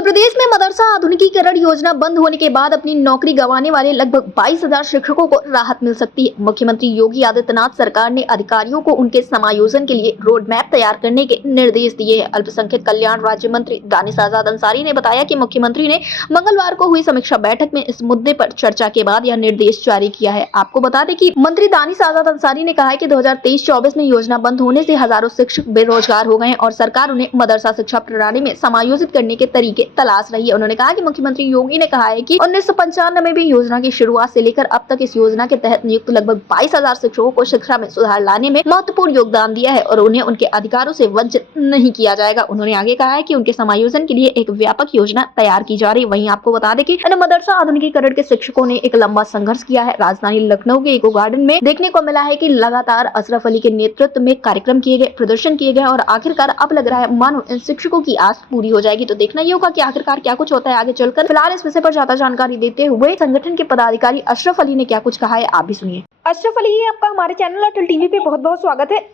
उत्तर प्रदेश में मदरसा आधुनिकीकरण योजना बंद होने के बाद अपनी नौकरी गंवाने वाले लगभग 22,000 शिक्षकों को राहत मिल सकती है। मुख्यमंत्री योगी आदित्यनाथ सरकार ने अधिकारियों को उनके समायोजन के लिए रोड मैप तैयार करने के निर्देश दिए हैं। अल्पसंख्यक कल्याण राज्य मंत्री दानिश आजाद अंसारी ने बताया कि मुख्यमंत्री ने मंगलवार को हुई समीक्षा बैठक में इस मुद्दे पर चर्चा के बाद यह निर्देश जारी किया है। आपको बता दें कि मंत्री दानिश आजाद अंसारी ने कहा है कि 2023-24 में योजना बंद होने से हजारों शिक्षक बेरोजगार हो गए और सरकार उन्हें मदरसा शिक्षा प्रणाली में समायोजित करने के तरीके तलाश रही है। उन्होंने कहा कि मुख्यमंत्री योगी ने कहा है कि 1995 में भी योजना की शुरुआत से लेकर अब तक इस योजना के तहत नियुक्त लगभग 22,000 शिक्षकों को शिक्षा में सुधार लाने में महत्वपूर्ण योगदान दिया है और उन्हें उनके अधिकारों से वंचित नहीं किया जाएगा। उन्होंने आगे कहा है कि उनके समायोजन के लिए एक व्यापक योजना तैयार की जा रही है। वहीं आपको बता दें कि मदरसा आधुनिकीकरण के शिक्षकों ने एक लंबा संघर्ष किया है। राजधानी लखनऊ के इको गार्डन में देखने को मिला है कि लगातार अशरफ अली के नेतृत्व में कार्यक्रम किए गए, प्रदर्शन किए गए और आखिरकार अब लग रहा है मानो इन शिक्षकों की आस पूरी हो जाएगी। तो देखना ये होगा कि आखिरकार क्या कुछ होता है आगे चलकर। फिलहाल इस विषय पर ज्यादा जानकारी देते हुए संगठन के पदाधिकारी अशरफ अली ने क्या कुछ कहा है, आप भी सुनिए। अशरफ अली, आपका हमारे चैनल अटल टीवी पे बहुत बहुत स्वागत है।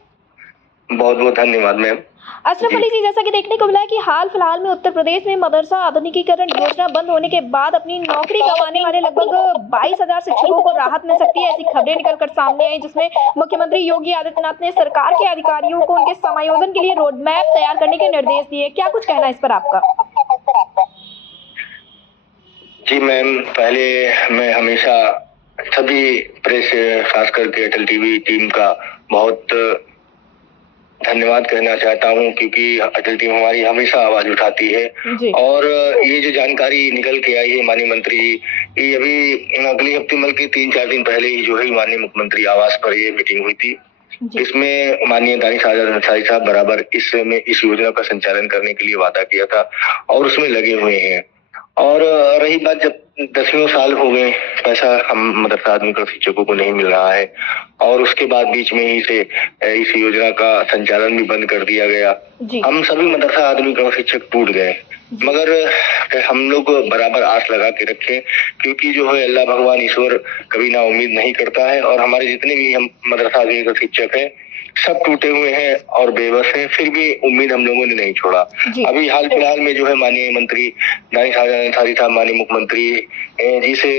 बहुत बहुत धन्यवाद मैम। अशरफ अली जी, जैसा कि देखने को मिला है कि हाल फिलहाल में उत्तर प्रदेश में मदरसा आधुनिकीकरण योजना बंद होने के बाद अपनी नौकरी गंवाने वाले लगभग 22,000 शिक्षकों को राहत मिल सकती है, ऐसी खबरें निकलकर सामने आई, जिसमें मुख्यमंत्री योगी आदित्यनाथ ने सरकार के अधिकारियों को उनके समायोजन के लिए रोड मैप तैयार करने के निर्देश दिए। क्या कुछ कहना है इस पर आपका? जी मैम, पहले मैं हमेशा सभी प्रेस, खास करके अटल टीवी टीम का बहुत धन्यवाद कहना चाहता हूं, क्योंकि अटल टीम हमारी हमेशा आवाज उठाती है। और ये जो जानकारी निकल के आई है माननीय मंत्री, ये अभी अगले हफ्ते बल्कि 3-4 दिन पहले ही जो है माननीय मुख्यमंत्री आवास पर ये मीटिंग हुई थी। इसमें माननीय दानिश आजाद अंसारी साहब बराबर इस योजना का संचालन करने के लिए वादा किया था और उसमें लगे हुए हैं। और रही बात, जब 10 साल हो गए पैसा हम मदरसा आधुनिकीकरण शिक्षकों को नहीं मिल रहा है और उसके बाद बीच में ही से इस योजना का संचालन भी बंद कर दिया गया। हम सभी मदरसा आधुनिकीकरण शिक्षक टूट गए, मगर हम लोग बराबर आस लगा के रखे, क्योंकि जो है अल्लाह भगवान ईश्वर कभी ना उम्मीद नहीं करता है। और हमारे जितने भी हम मदरसा आधुनिकीकरण शिक्षक हैं सब टूटे हुए हैं और बेबस हैं, फिर भी उम्मीद हम लोगों ने नहीं छोड़ा। अभी हाल फिलहाल में जो है माननीय मंत्री दानिश आजाद अंसारी साहब, माननीय मुख्यमंत्री जी से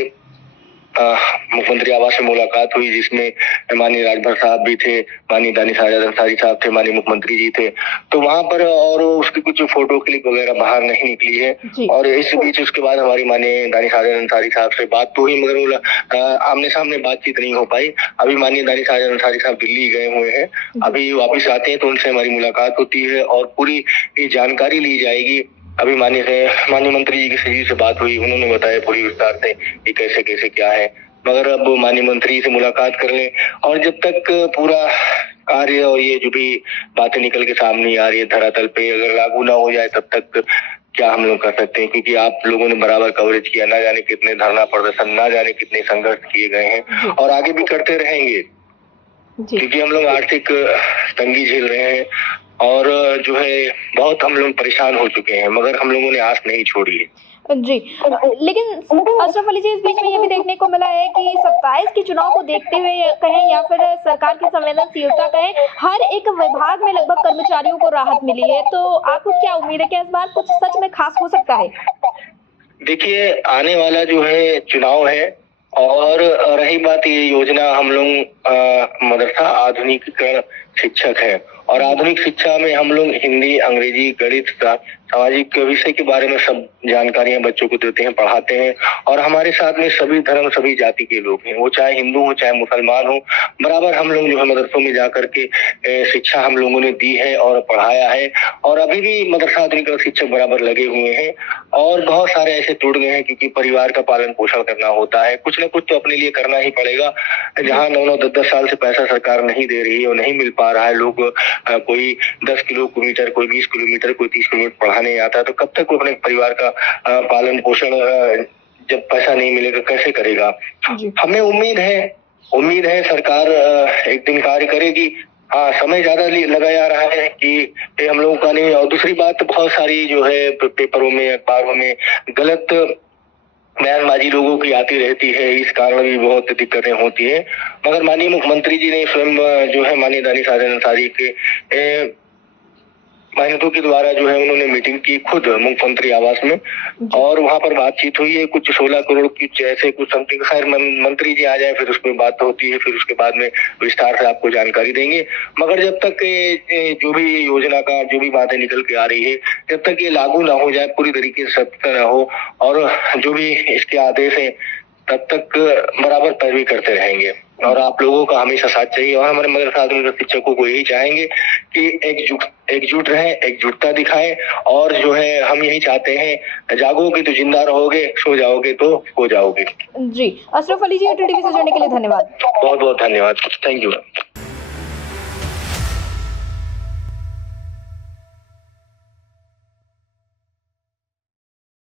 मुख्यमंत्री आवास में मुलाकात हुई, जिसमें माननीय राजभर साहब भी थे, माननीय दानिश आजाद अंसारी साहब थे, माननीय मुख्यमंत्री जी थे। तो वहां पर और उसकी कुछ फोटो क्लिप वगैरह बाहर नहीं निकली है। और इस बीच उसके बाद हमारी माननीय दानिश आजाद अंसारी साहब से बात तो हुई, मगर आमने सामने बातचीत नहीं हो पाई। अभी माननीय दानिश आजाद अंसारी साहब दिल्ली गए हुए हैं, अभी वापिस आते हैं तो उनसे हमारी मुलाकात होती है और पूरी ये जानकारी ली जाएगी। अभी माननीय मंत्री जी की सचिव से बात हुई, उन्होंने बताया पूरी विस्तार से कि कैसे कैसे क्या है। मगर अब माननीय मंत्री से मुलाकात कर लें और जब तक पूरा कार्य और ये जो भी बातें निकल के सामने आ रही है धरातल पे अगर लागू ना हो जाए, तब तक क्या हम लोग कर सकते हैं? क्योंकि आप लोगों ने बराबर कवरेज किया, ना जाने कितने धरना प्रदर्शन, ना जाने कितने संघर्ष किए गए हैं और आगे भी करते रहेंगे, क्योंकि हम लोग आर्थिक तंगी झेल रहे हैं और जो है बहुत हम लोग परेशान हो चुके हैं, मगर हम लोगों ने आस नहीं छोड़ी है। जी, लेकिन अशरफ अली जी, इस बीच में ये भी देखने को मिला है कि 27 के चुनाव को देखते हुए कहें या फिर सरकार की संवेदनशीलता कहें, हर एक विभाग में लगभग कर्मचारियों को राहत मिली है। तो आपको क्या उम्मीद है कि इस बार कुछ सच में खास हो सकता है? देखिए, आने वाला जो है चुनाव है और रही बात ये योजना, हम लोग मदरसा आधुनिकीकरण शिक्षक है और आधुनिक शिक्षा में हम लोग हिंदी, अंग्रेजी, गणित, सामाजिक विषय के बारे में सब जानकारियां बच्चों को देते हैं, पढ़ाते हैं। और हमारे साथ में सभी धर्म, सभी जाति के लोग हैं, वो चाहे हिंदू हो चाहे मुसलमान हो, बराबर हम लोग जो है मदरसों में जाकर के शिक्षा हम लोगों ने दी है और पढ़ाया है। और अभी भी मदरसा आधुनिकीकरण शिक्षक बराबर लगे हुए हैं और बहुत सारे ऐसे टूट गए हैं, क्योंकि परिवार का पालन पोषण करना होता है, कुछ न कुछ तो अपने लिए करना ही पड़ेगा। जहाँ 9-9, 10-10 साल से पैसा सरकार नहीं दे रही है और नहीं मिल पा रहा है, लोग कोई 10 किलोमीटर, कोई 20 किलोमीटर, कोई 30 किलोमीटर पढ़ाने आता है, तो कब तक वो अपने परिवार का पालन पोषण जब पैसा नहीं मिलेगा कैसे करेगा? हमें उम्मीद है सरकार एक दिन कार्य करेगी। हाँ, समय ज्यादा लगा जा रहा है कि हम लोगों का नहीं। और दूसरी बात, बहुत सारी जो है पेपरों में, अखबारों में गलत बयानबाजी लोगों की आती रहती है, इस कारण भी बहुत दिक्कतें होती है। मगर माननीय मुख्यमंत्री जी ने स्वयं जो है माननीय दानिश आजाद अंसारी के मेहनतों के द्वारा जो है उन्होंने मीटिंग की खुद मुख्यमंत्री आवास में, और वहां पर बातचीत हुई है कुछ 16 करोड़ की जैसे कुछ समथिंग। खैर मंत्री जी आ जाए फिर उस पर बात होती है, फिर उसके बाद में विस्तार से आपको जानकारी देंगे। मगर जब तक जो भी योजना का जो भी बातें निकल के आ रही है, जब तक ये लागू ना हो जाए, पूरी तरीके से सत्य ना हो, और जो भी इसके आदेश है तब तक बराबर पैरवी करते रहेंगे। और आप लोगों का हमेशा साथ चाहिए, और हमारे मदरसा शिक्षकों को यही चाहेंगे कि एकजुट रहें, एकजुटता दिखाएं, और जो है हम यही चाहते हैं, जागोगे तो जिंदा रहोगे, सो जाओगे तो हो जाओगे। जी, अशरफ अली जी, एयरटेल टीवी से जुड़ने के लिए धन्यवाद। बहुत बहुत धन्यवाद, थैंक यू।